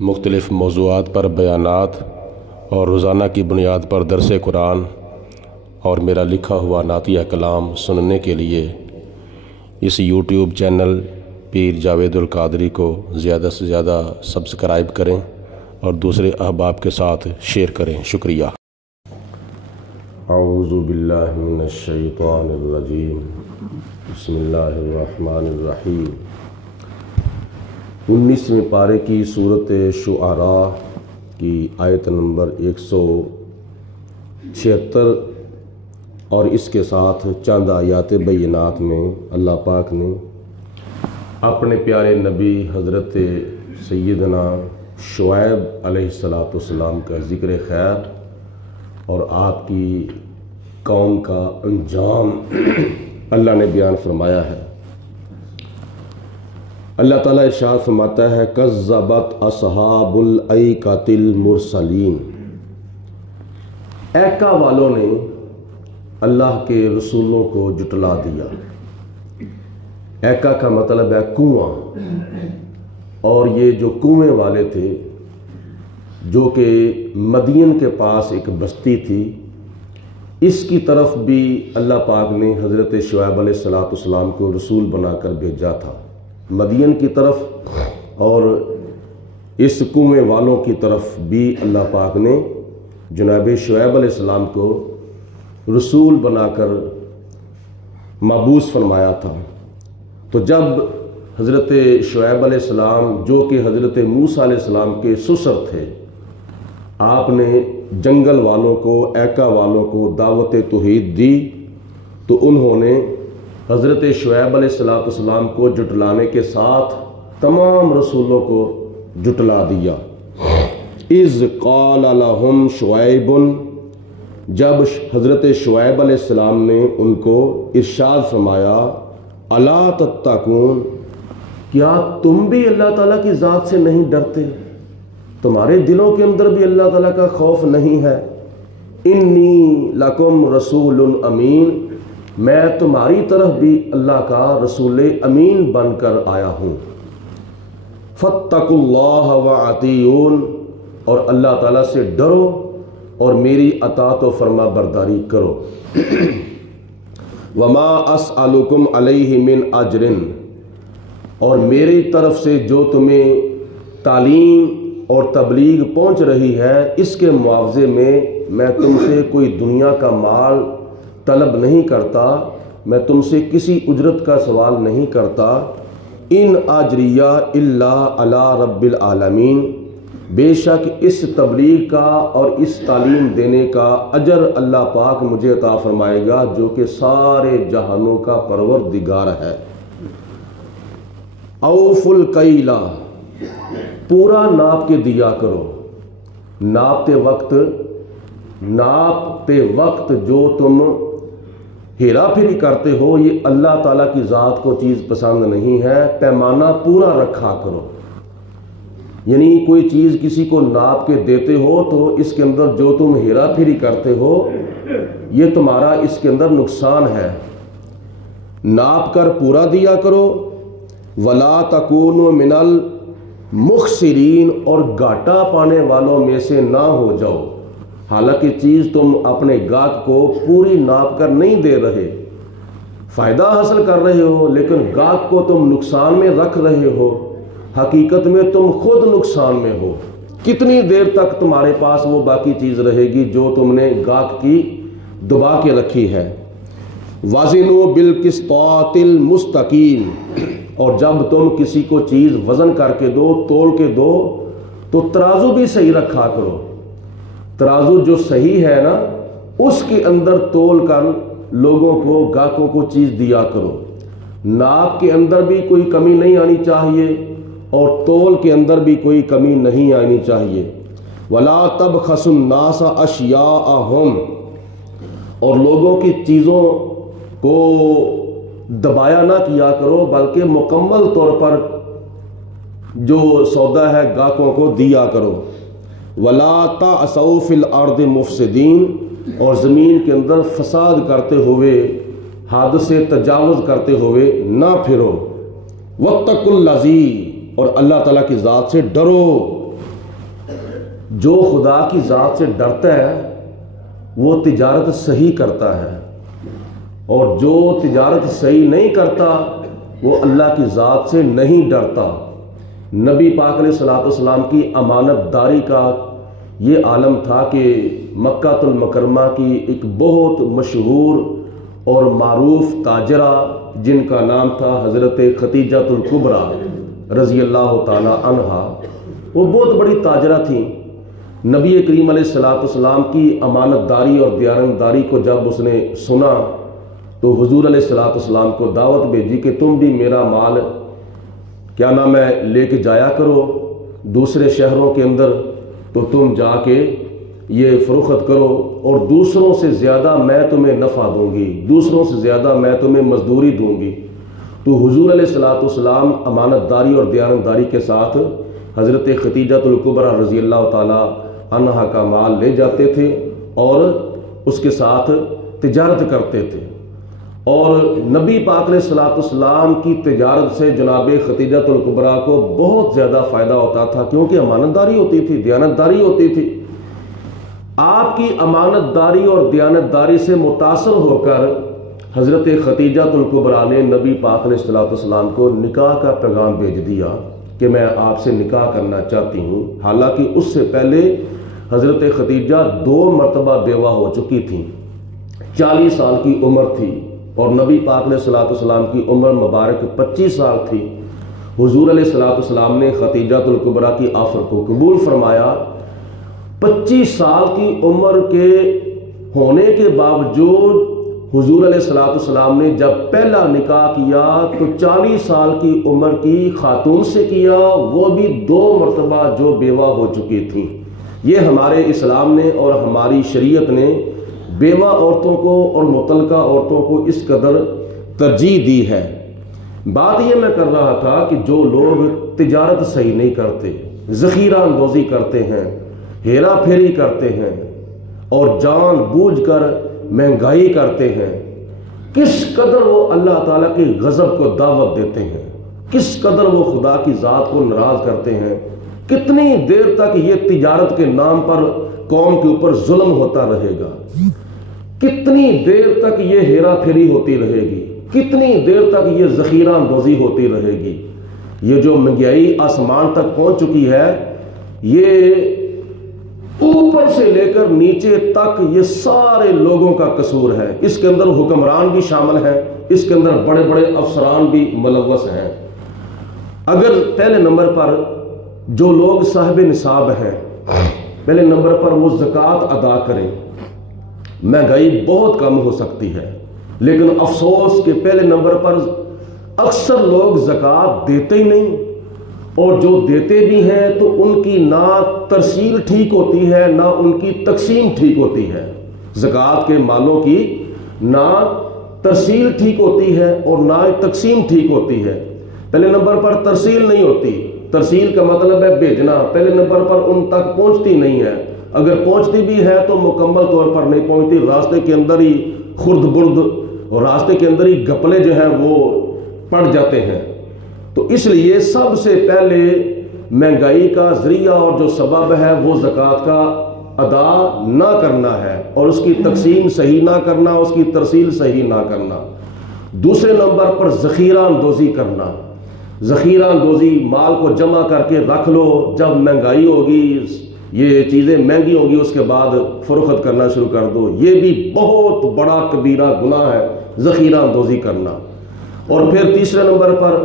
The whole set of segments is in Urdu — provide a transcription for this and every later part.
مختلف موضوعات پر بیانات اور روزانہ کی بنیاد پر درس قرآن اور میرا لکھا ہوا نعتیہ کلام سننے کے لیے اس یوٹیوب چینل پیر جاوید القادری کو زیادہ سے زیادہ سبسکرائب کریں اور دوسرے احباب کے ساتھ شیئر کریں۔ شکریہ۔ اعوذ باللہ من الشیطان الرجیم، بسم اللہ الرحمن الرحیم۔ 19ویں پارے کی سورۃ شعراء کی آیت نمبر 176 اور اس کے ساتھ چند آیات بینات میں اللہ پاک نے اپنے پیارے نبی حضرت سیدنا شعیب علیہ السلام کا ذکر خیر اور آپ کی قوم کا انجام اللہ نے بیان فرمایا ہے۔ اللہ تعالیٰ ارشاد فرماتا ہے کذبت اصحاب الایکۃ المرسلین، ایکا والوں نے اللہ کے رسولوں کو جھٹلا دیا۔ ایکا کا مطلب ہے کنواں، اور یہ جو کنویں والے تھے جو کہ مدین کے پاس ایک بستی تھی، اس کی طرف بھی اللہ پاک نے حضرت شعیب علیہ السلام کو رسول بنا کر بھیجا تھا، مدین کی طرف اور اس کنویں والوں کی طرف بھی اللہ پاک نے جناب شعیب علیہ السلام کو رسول بنا کر مبعوث فرمایا تھا۔ تو جب حضرت شعیب علیہ السلام جو کہ حضرت موسیٰ علیہ السلام کے سسر تھے، آپ نے جنگل والوں کو، ایکا والوں کو دعوت توحید دی، تو انہوں نے حضرت شعیب علیہ السلام کو جھٹلانے کے ساتھ تمام رسولوں کو جھٹلا دیا۔ اذ قال لهم شعیب، جب حضرت شعیب علیہ السلام نے ان کو ارشاد فرمایا الا تتقون، کیا تم بھی اللہ تعالیٰ کی ذات سے نہیں ڈرتے؟ تمہارے دلوں کے اندر بھی اللہ تعالیٰ کا خوف نہیں ہے؟ انی لکم رسول امین، میں تمہاری طرف بھی اللہ کا رسول امین بن کر آیا ہوں۔ فاتقوا اللہ واطیعون، اور اللہ تعالیٰ سے ڈرو اور میری اطاعت و فرما برداری کرو۔ وما اسألکم علیہ من اجر، اور میری طرف سے جو تمہیں تعلیم اور تبلیغ پہنچ رہی ہے اس کے معاوضے میں تم سے کوئی دنیا کا مال طلب نہیں کرتا، میں تم سے کسی اجرت کا سوال نہیں کرتا۔ ان اجریہ الا علی رب العالمین، بے شک اس تبلیغ کا اور اس تعلیم دینے کا اجر اللہ پاک مجھے عطا فرمائے گا جو کہ سارے جہانوں کا پروردگار ہے۔ اوف الکیلا، پورا ناپ کے دیا کرو۔ ناپتے وقت جو تم ہیرا پھیری کرتے ہو یہ اللہ تعالیٰ کی ذات کو چیز پسند نہیں ہے، پیمانہ پورا رکھا کرو۔ یعنی کوئی چیز کسی کو ناپ کے دیتے ہو تو اس کے اندر جو تم ہیرا پھیری کرتے ہو یہ تمہارا اس کے اندر نقصان ہے۔ ناپ کر پورا دیا کرو۔ ولا تکونوا من المخسرین، اور گھاٹا پانے والوں میں سے نہ ہو جاؤ۔ حالانکہ چیز تم اپنے گاہک کو پوری ناپ کر نہیں دے رہے، فائدہ حاصل کر رہے ہو، لیکن گاہک کو تم نقصان میں رکھ رہے ہو، حقیقت میں تم خود نقصان میں ہو۔ کتنی دیر تک تمہارے پاس وہ باقی چیز رہے گی جو تم نے گاہک کی دبا کے رکھی ہے۔ وزنوا بالقسطاس المستقیم، اور جب تم کسی کو چیز وزن کر کے دو، تول کے دو، تو ترازو بھی صحیح رکھا کرو۔ ترازو جو صحیح ہے نا اس کے اندر تول کر لوگوں کو، گاہکوں کو چیز دیا کرو۔ ناپ کے اندر بھی کوئی کمی نہیں آنی چاہیے اور تول کے اندر بھی کوئی کمی نہیں آنی چاہیے۔ ولا تبخسوا الناس اشیاءہم، اور لوگوں کی چیزوں کو دبایا نہ کیا کرو بلکہ مکمل طور پر جو سودا ہے گاہکوں کو دیا کرو۔ ولا تعثوا فی الارض مفسدین، اور زمین کے اندر فساد کرتے ہوئے، حد سے تجاوز کرتے ہوئے نہ پھرو۔ واتقوا الذی، اور اللہ تعالیٰ کی ذات سے ڈرو۔ جو خدا کی ذات سے ڈرتا ہے وہ تجارت صحیح کرتا ہے، اور جو تجارت صحیح نہیں کرتا وہ اللہ کی ذات سے نہیں ڈرتا۔ نبی پاک علیہ الصلوۃ والسلام کی امانت داری کا یہ عالم تھا کہ مکہ المکرمہ کی ایک بہت مشہور اور معروف تاجرہ جن کا نام تھا حضرت ختیجہ الکبریٰ رضی اللہ تعالی عنہا، وہ بہت بڑی تاجرہ تھیں۔ نبی کریم علیہ الصلوۃ والسلام کی امانت داری اور دیانتداری کو جب اس نے سنا تو حضور علیہ الصلوۃ والسلام کو دعوت بھیجی کہ تم بھی میرا مال کیا نام ہے لے کے جایا کرو دوسرے شہروں کے اندر، تو تم جا کے یہ فروخت کرو اور دوسروں سے زیادہ میں تمہیں نفع دوں گی، دوسروں سے زیادہ میں تمہیں مزدوری دوں گی۔ تو حضور علیہ الصلوۃ والسلام امانت داری اور دیانتداری کے ساتھ حضرت ختیجہ الکبریٰ رضی اللہ تعالی عنہا کا مال لے جاتے تھے اور اس کے ساتھ تجارت کرتے تھے، اور نبی پاک علیہ الصلوۃ والسلام کی تجارت سے جناب ختیجہ الکبریٰ کو بہت زیادہ فائدہ ہوتا تھا، کیونکہ امانت داری ہوتی تھی، دیانتداری ہوتی تھی۔ آپ کی امانت داری اور دیانتداری سے متاثر ہو کر حضرت ختیجہ الکبریٰ نے نبی پاک علیہ الصلوۃ والسلام کو نکاح کا پیغام بھیج دیا کہ میں آپ سے نکاح کرنا چاہتی ہوں۔ حالانکہ اس سے پہلے حضرت ختیجہ 2 مرتبہ بیوہ ہو چکی تھیں، 40 سال کی عمر تھی، اور نبی پاک علیہ الصلوۃ والسلام کی عمر مبارک 25 سال تھی۔ حضور علیہ الصلوۃ والسلام نے ختیجہ الکبریٰ کی آفر کو قبول فرمایا۔ 25 سال کی عمر کے ہونے کے باوجود حضور علیہ الصلوۃ والسلام نے جب پہلا نکاح کیا تو 40 سال کی عمر کی خاتون سے کیا، وہ بھی 2 مرتبہ جو بیوہ ہو چکی تھیں۔ یہ ہمارے اسلام نے اور ہماری شریعت نے بیوہ عورتوں کو اور مطلقہ عورتوں کو اس قدر ترجیح دی ہے۔ بات یہ میں کر رہا تھا کہ جو لوگ تجارت صحیح نہیں کرتے، ذخیرہ اندوزی کرتے ہیں، ہیرا پھیری کرتے ہیں اور جان بوجھ کر مہنگائی کرتے ہیں، کس قدر وہ اللہ تعالیٰ کے غضب کو دعوت دیتے ہیں، کس قدر وہ خدا کی ذات کو ناراض کرتے ہیں، کتنی دیر تک یہ تجارت کے نام پر قوم کے اوپر ظلم ہوتا رہے گا، کتنی دیر تک یہ ہیرا پھیری ہوتی رہے گی، کتنی دیر تک یہ ذخیرہ اندوزی ہوتی رہے گی۔ یہ جو مہنگائی آسمان تک پہنچ چکی ہے، یہ اوپر سے لے کر نیچے تک یہ سارے لوگوں کا قصور ہے۔ اس کے اندر حکمران بھی شامل ہیں، اس کے اندر بڑے بڑے افسران بھی ملوث ہیں۔ اگر پہلے نمبر پر جو لوگ صاحب نصاب ہیں، پہلے نمبر پر وہ زکوٰۃ ادا کریں، مہنگائی بہت کم ہو سکتی ہے، لیکن افسوس کہ پہلے نمبر پر اکثر لوگ زکوٰۃ دیتے ہی نہیں، اور جو دیتے بھی ہیں تو ان کی نہ ترسیل ٹھیک ہوتی ہے نہ ان کی تقسیم ٹھیک ہوتی ہے۔ زکوٰۃ کے مالوں کی نہ ترسیل ٹھیک ہوتی ہے اور نہ تقسیم ٹھیک ہوتی ہے۔ پہلے نمبر پر ترسیل نہیں ہوتی، ترسیل کا مطلب ہے بھیجنا، پہلے نمبر پر ان تک پہنچتی نہیں ہے، اگر پہنچتی بھی ہے تو مکمل طور پر نہیں پہنچتی، راستے کے اندر ہی خرد برد اور راستے کے اندر ہی گپلے جو ہیں وہ پڑ جاتے ہیں۔ تو اس لیے سب سے پہلے مہنگائی کا ذریعہ اور جو سبب ہے وہ زکوٰۃ کا ادا نہ کرنا ہے، اور اس کی تقسیم صحیح نہ کرنا، اس کی ترسیل صحیح نہ کرنا۔ دوسرے نمبر پر ذخیرہ اندوزی کرنا، ذخیرہ اندوزی، مال کو جمع کر کے رکھ لو، جب مہنگائی ہوگی، یہ چیزیں مہنگی ہوگی، اس کے بعد فروخت کرنا شروع کر دو۔ یہ بھی بہت بڑا کبیرہ گناہ ہے، ذخیرہ اندوزی کرنا۔ اور پھر تیسرے نمبر پر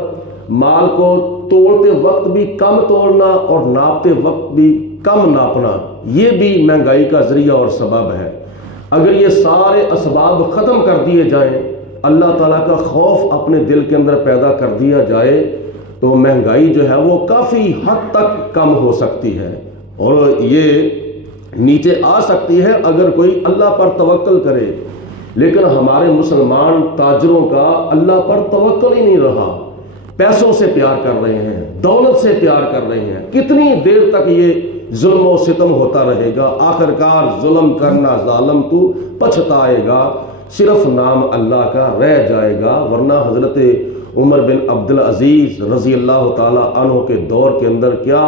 مال کو توڑتے وقت بھی کم توڑنا اور ناپتے وقت بھی کم ناپنا، یہ بھی مہنگائی کا ذریعہ اور سبب ہے۔ اگر یہ سارے اسباب ختم کر دیے جائیں، اللہ تعالیٰ کا خوف اپنے دل کے اندر پیدا کر دیا جائے، تو مہنگائی جو ہے وہ کافی حد تک کم ہو سکتی ہے اور یہ نیچے آ سکتی ہے اگر کوئی اللہ پر توکل کرے۔ لیکن ہمارے مسلمان تاجروں کا اللہ پر توکل ہی نہیں رہا، پیسوں سے پیار کر رہے ہیں، دولت سے پیار کر رہے ہیں۔ کتنی دیر تک یہ ظلم و ستم ہوتا رہے گا؟ آخرکار ظلم کرنا ظالم تو پچھتائے گا، صرف نام اللہ کا رہ جائے گا۔ ورنہ حضرت عمر بن عبدالعزیز رضی اللہ تعالی عنہ کے دور کے اندر کیا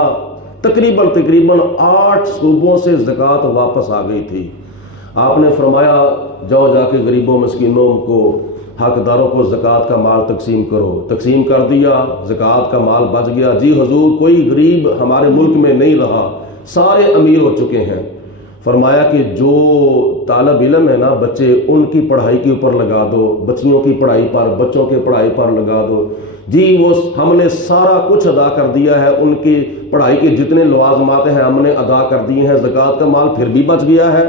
تقریباً 8 صوبوں سے زکوٰۃ واپس آ گئی تھی۔ آپ نے فرمایا جاؤ جا کے غریبوں مسکینوں کو حقداروں کو زکوٰۃ کا مال تقسیم کرو۔ تقسیم کر دیا، زکوٰۃ کا مال بچ گیا۔ جی حضور کوئی غریب ہمارے ملک میں نہیں رہا، سارے امیر ہو چکے ہیں۔ فرمایا کہ جو طالب علم ہے نا بچے، ان کی پڑھائی کے اوپر لگا دو، بچیوں کی پڑھائی پر، بچوں کے پڑھائی پر لگا دو۔ جی وہ ہم نے سارا کچھ ادا کر دیا ہے، ان کی پڑھائی کے جتنے لوازمات ہیں ہم نے ادا کر دیے ہیں، زکوٰۃ کا مال پھر بھی بچ گیا ہے۔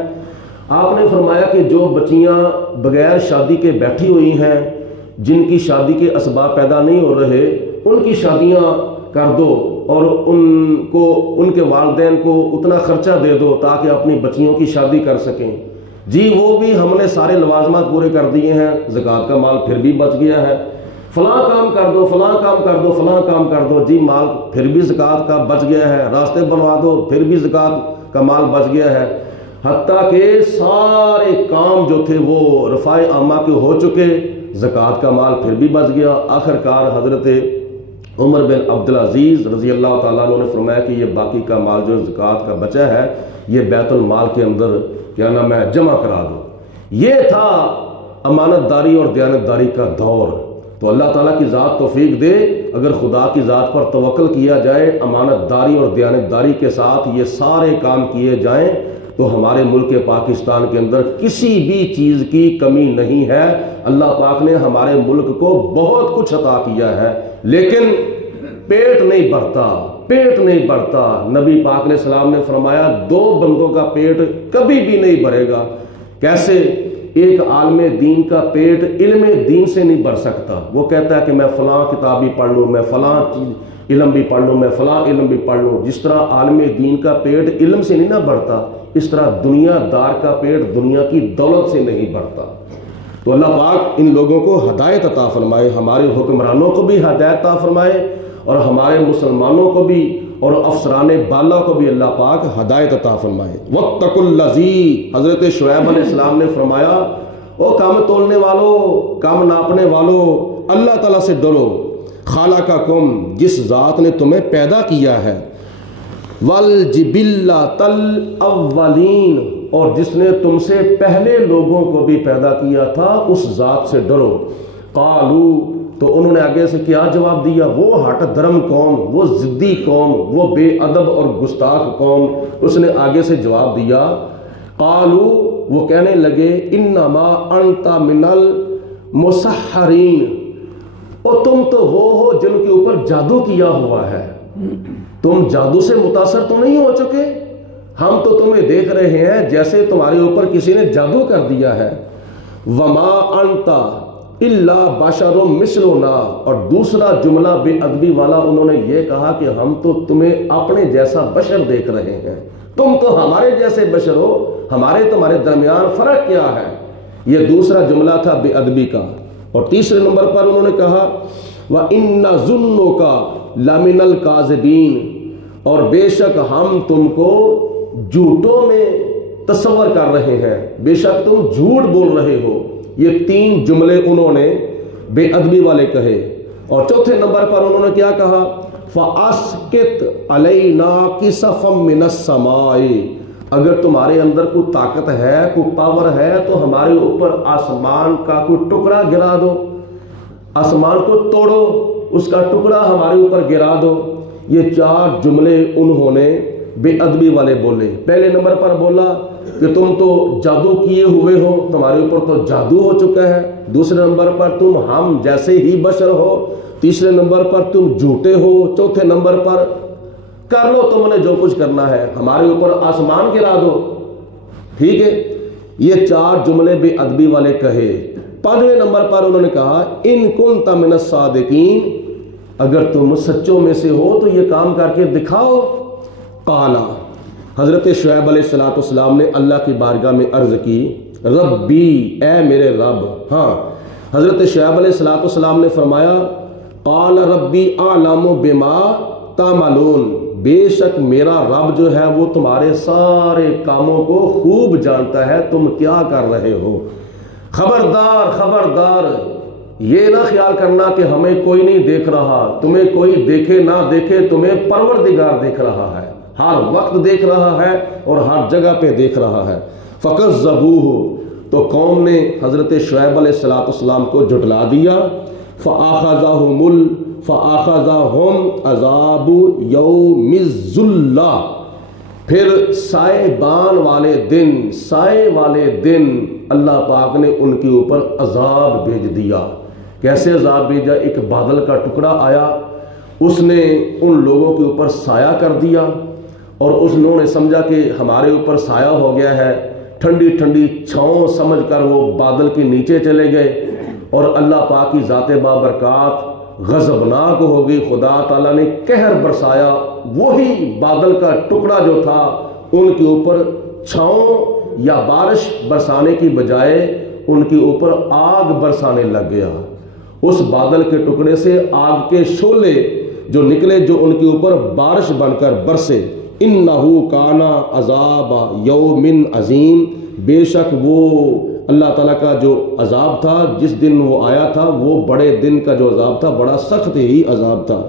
آپ نے فرمایا کہ جو بچیاں بغیر شادی کے بیٹھی ہوئی ہیں، جن کی شادی کے اسباب پیدا نہیں ہو رہے، ان کی شادیاں کر دو اور ان کے والدین کو اتنا خرچہ دے دو تاکہ اپنی بچیوں کی شادی کر سکیں۔ جی وہ بھی ہم نے سارے لوازمات پورے کر دیے ہیں، زکوٰۃ کا مال پھر بھی بچ گیا ہے۔ فلاں کام کر دو، فلاں کام کر دو، فلاں کام کر دو، جی مال پھر بھی زکوٰۃ کا بچ گیا ہے۔ راستے بنوا دو، پھر بھی زکوٰۃ کا مال بچ گیا ہے۔ حتیٰ کہ سارے کام جو تھے وہ رفاع عامہ کے ہو چکے، زکوٰۃ کا مال پھر بھی بچ گیا۔ آخرکار حضرت عمر بن عبدالعزیز رضی اللہ تعالیٰ عنہ نے فرمایا کہ یہ باقی کا مال جو زکوٰۃ کا بچا ہے یہ بیت المال کے اندر کیا نام ہے جمع کرا دو۔ یہ تھا امانت داری اور دیانت داری کا دور۔ تو اللہ تعالیٰ کی ذات توفیق دے، اگر خدا کی ذات پر توکل کیا جائے، امانت داری اور دیانت داری کے ساتھ یہ سارے کام کیے جائیں تو ہمارے ملک پاکستان کے اندر کسی بھی چیز کی کمی نہیں ہے۔ اللہ پاک نے ہمارے ملک کو بہت کچھ عطا کیا ہے، لیکن پیٹ نہیں بھرتا، پیٹ نہیں بھرتا۔ نبی پاک علیہ السلام نے فرمایا 2 بندوں کا پیٹ کبھی بھی نہیں بھرے گا۔ کیسے؟ ایک عالم دین کا پیٹ علم دین سے نہیں بھر سکتا۔ وہ کہتا ہے کہ میں فلاں کتاب بھی پڑھ لوں، میں فلاں چیز علم بھی پڑھ لوں، میں فلاں علم بھی پڑھ لوں۔ جس طرح عالم دین کا پیٹ علم سے نہیں نہ بھرتا، اس طرح دنیا دار کا پیٹ دنیا کی دولت سے نہیں بھرتا۔ تو اللہ پاک ان لوگوں کو ہدایت عطا فرمائے، ہمارے حکمرانوں کو بھی ہدایت عطا فرمائے اور ہمارے مسلمانوں کو بھی اور افسران بالا کو بھی اللہ پاک ہدایت عطا فرمائے۔ وَاتَّقُوا الَّذِي، حضرت شعیب علیہ السلام نے فرمایا او کام تولنے والو، کام ناپنے والو، اللہ تعالیٰ سے ڈرو، خالقکم، جس ذات نے تمہیں پیدا کیا ہے، وَالْجِبِلَّةَ الْأَوَّلِينَ، اور جس نے تم سے پہلے لوگوں کو بھی پیدا کیا تھا اس ذات سے ڈرو۔ قالوا، تو انہوں نے آگے سے کیا جواب دیا؟ وہ ہٹ درم قوم، وہ ضدی قوم، وہ بے ادب اور گستاخ قوم، اس نے آگے سے جواب دیا قالوا، وہ کہنے لگے انما انت من المسحرین، اور تم تو وہ ہو جن کے اوپر جادو کیا ہوا ہے، تم جادو سے متاثر تو نہیں ہو چکے؟ ہم تو تمہیں دیکھ رہے ہیں جیسے تمہارے اوپر کسی نے جادو کر دیا ہے۔ وما انت الا بشر مثلنا، اور دوسرا جملہ بے ادبی والا انہوں نے یہ کہا کہ ہم تو تمہیں اپنے جیسا بشر دیکھ رہے ہیں، تم تو ہمارے جیسے بشر ہو، ہمارے تمہارے درمیان فرق کیا ہے؟ یہ دوسرا جملہ تھا بے ادبی کا۔ اور تیسرے نمبر پر انہوں نے کہا وَإِنَّ ظُنُّكَ لَمِنَ الْكَاذِبِينَ، اور بے شک ہم تم کو جھوٹوں میں تصور کر رہے ہیں، بے شک تم جھوٹ بول رہے ہو۔ یہ 3 جملے انہوں نے بے ادبی والے کہے۔ اور چوتھے نمبر پر انہوں نے کیا کہا؟ فَأَسْقِطْ عَلَيْنَا كِسَفًا مِّنَ السَّمَاءِ، اگر تمہارے اندر کوئی طاقت ہے، کوئی پاور ہے تو ہمارے اوپر آسمان کا کوئی ٹکڑا گرا دو، آسمان کو توڑو، اس کا ٹکڑا ہمارے اوپر گرا دو۔ یہ 4 جملے انہوں نے بے ادبی والے بولے۔ پہلے نمبر پر بولا کہ تم تو جادو کیے ہوئے ہو، تمہارے اوپر تو جادو ہو چکا ہے۔ دوسرے نمبر پر تم ہم جیسے ہی بشر ہو۔ تیسرے نمبر پر تم جھوٹے ہو۔ چوتھے نمبر پر کر لو تم نے جو کچھ کرنا ہے، ہمارے اوپر آسمان گرا دو۔ ٹھیک ہے، یہ 4 جملے بے ادبی والے کہے۔ 5ویں نمبر پر انہوں نے کہا ان کنت من الصادقین، اگر تم سچوں میں سے ہو تو یہ کام کر کے دکھاؤ۔ قالا، حضرت شعیب علیہ السلام نے اللہ کی بارگاہ میں عرض کی ربی، اے میرے رب۔ ہاں، حضرت شعیب علیہ السلام نے فرمایا قال ربی اعلم بما تعملون، بے شک میرا رب جو ہے وہ تمہارے سارے کاموں کو خوب جانتا ہے، تم کیا کر رہے ہو۔ خبردار خبردار، یہ نہ خیال کرنا کہ ہمیں کوئی نہیں دیکھ رہا، تمہیں کوئی دیکھے نہ دیکھے تمہیں پروردگار دیکھ رہا ہے۔ ہر وقت دیکھ رہا ہے اور ہر جگہ پہ دیکھ رہا ہے۔ فَكَذَّبُوهُ، تو قوم نے حضرت شعیب علیہ السلام کو جھٹلا دیا۔ فَأَخَذَهُمْ عَذَابُ يَوْمِ الظُّلَّةِ، پھر سائے والے دن اللہ پاک نے ان کے اوپر عذاب بھیج دیا۔ کیسے عذاب بھیجا؟ ایک بادل کا ٹکڑا آیا، اس نے ان لوگوں کے اوپر سایہ کر دیا، اور انہوں نے سمجھا کہ ہمارے اوپر سایہ ہو گیا ہے، ٹھنڈی ٹھنڈی چھاؤں سمجھ کر وہ بادل کے نیچے چلے گئے، اور اللہ پاک کی ذات بابرکات غضبناک ہو گئی۔ خدا تعالیٰ نے قہر برسایا، وہی بادل کا ٹکڑا جو تھا ان کے اوپر چھاؤں یا بارش برسانے کی بجائے ان کے اوپر آگ برسانے لگ گیا۔ اس بادل کے ٹکڑے سے آگ کے شعلے جو نکلے، جو ان کے اوپر بارش بن کر برسے۔ انہو کانا عذاب یوم عظیم، بے شک وہ اللہ تعالیٰ کا جو عذاب تھا جس دن وہ آیا تھا، وہ بڑے دن کا جو عذاب تھا بڑا سخت ہی عذاب تھا۔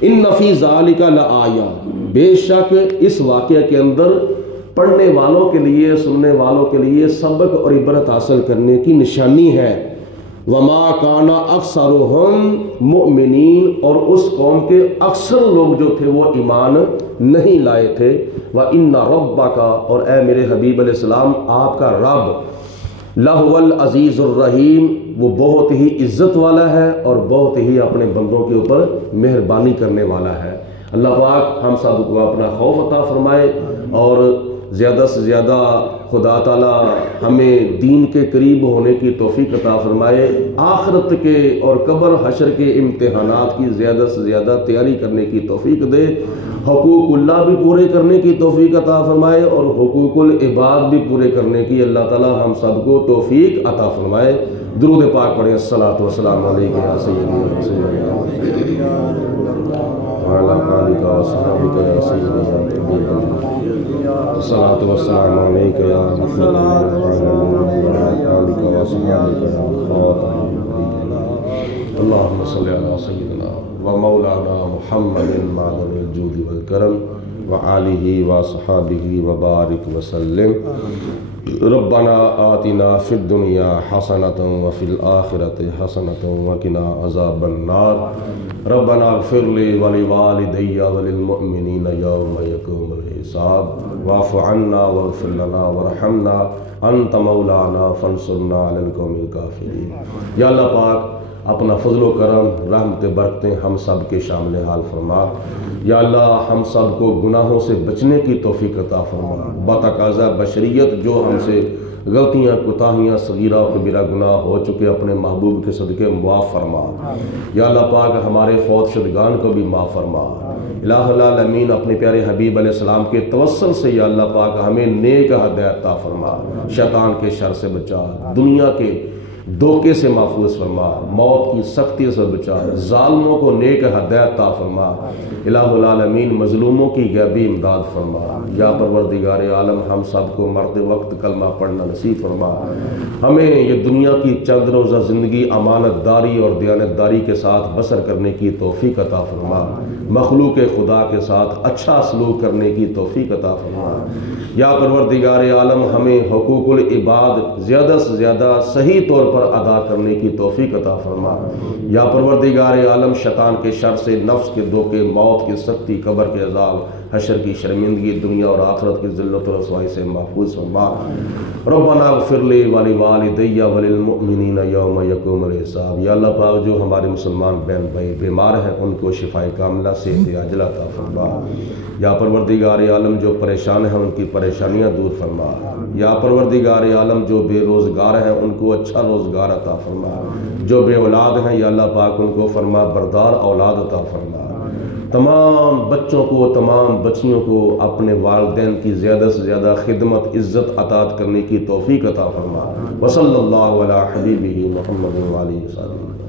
ان فی ذالک لآیہ، بے شک اس واقعہ کے اندر پڑھنے والوں کے لیے، سننے والوں کے لیے سبق اور عبرت حاصل کرنے کی نشانی ہے۔ وما کان اکثرہم مؤمنین، اور اس قوم کے اکثر لوگ جو تھے وہ ایمان نہیں لائے تھے۔ وَإِنَّ رَبَّكَ، اور اے میرے حبیب علیہ السلام آپ کا رب، لَهُوَ الْعَزِيزُ الرَّحِيمُ، وہ بہت ہی عزت والا ہے اور بہت ہی اپنے بندوں کے اوپر مہربانی کرنے والا ہے۔ اللہ پاک ہم سب کو اپنا خوف عطا فرمائے، اور زیادہ سے زیادہ خدا تعالیٰ ہمیں دین کے قریب ہونے کی توفیق عطا فرمائے، آخرت کے اور قبر حشر کے امتحانات کی زیادہ سے زیادہ تیاری کرنے کی توفیق دے، حقوق اللہ بھی پورے کرنے کی توفیق عطا فرمائے، اور حقوق العباد بھی پورے کرنے کی اللہ تعالیٰ ہم سب کو توفیق عطا فرمائے۔ درود پاک پڑھیں۔ الصلاۃ والسلام علیک یا سیدی وعلی آلک وصحبک یا سیدی یا حبیب اللہ، الصلاۃ والسلام علیک یا محمد وعلی آلک وصحبک یا خاتم النبیین، اللہم صلی علی سیدنا ومولانا محمد معدن الجود والکرم وآلہ وصحبہ وبارک وسلم۔ ربنا آتنا فی الدنیا حسنۃ وفی الآخرۃ حسنۃ وقنا عذاب النار۔ ربنا اغفر لی ولوالدی وللمؤمنین یوم یقوم الحساب، واعف عنا واغفر لنا وارحمنا، انت مولانا فانصرنا علی القوم الکافرین۔ یا اللہ پاک اپنا فضل و کرم، رحمت برکتیں ہم سب کے شامل حال فرما۔ یا اللہ ہم سب کو گناہوں سے بچنے کی توفیق عطا فرما، بتقاضا بشریت جو ہم سے غلطیاں، کوتاہیاں، صغیرہ و کبیرہ گناہ ہو چکے اپنے محبوب کے صدقے معاف فرما۔ یا اللہ پاک ہمارے فوت شدگان کو بھی معاف فرما۔ الہ العالمین اپنے پیارے حبیب علیہ السلام کے توسل سے یا اللہ پاک ہمیں نیک ہدایت عطا فرما، شیطان کے شر سے بچا، دنیا کے دھوکے سے محفوظ فرما، موت کی سختی سے بچا، ظالموں کو نیک ہدایت عطا فرما۔ الہ العالمین مظلوموں کی غیبی امداد فرما۔ یا پروردگار عالم ہم سب کو مرتے وقت کلمہ پڑھنا نصیب فرما۔ ہمیں یہ دنیا کی چند روزہ زندگی امانت داری اور دیانت داری کے ساتھ بسر کرنے کی توفیق عطا فرما، مخلوق خدا کے ساتھ اچھا سلوک کرنے کی توفیق عطا فرما۔ یا پروردگار عالم ہمیں حقوق العباد زیادہ سے زیادہ صحیح طور پر ادا کرنے کی توفیق عطا فرما۔ یا پروردگار عالم شیطان کے شر سے، نفس کے دھوکے، موت کی سختی، قبر کے عذاب، حشر کی شرمندگی، دنیا اور آخرت کی ذلت و رسوائی سے محفوظ فرما۔ ربنا اغفر لی ولوالدی وللمؤمنین یوم یقوم الحساب۔ یا اللہ پاک جو ہمارے مسلمان بہن بھائی بیمار ہیں ان کو شفائے کاملہ صحت عاجلہ عطا فرما۔ یا پروردگار عالم جو پریشان ہیں ان کی پریشانیاں دور فرما۔ یا پروردگار عالم جو بے روزگار ہیں ان کو اچھا روزگار عطا فرما۔ جو بے اولاد ہیں یا اللہ پاک ان کو فرما بردار اولاد عطا فرما۔ تمام بچوں کو، تمام بچیوں کو اپنے والدین کی زیادہ سے زیادہ خدمت، عزت، اطاعت کرنے کی توفیق عطا فرما۔ وصلی اللہ علی حبیبہ محمد وآلہ وصحبہ۔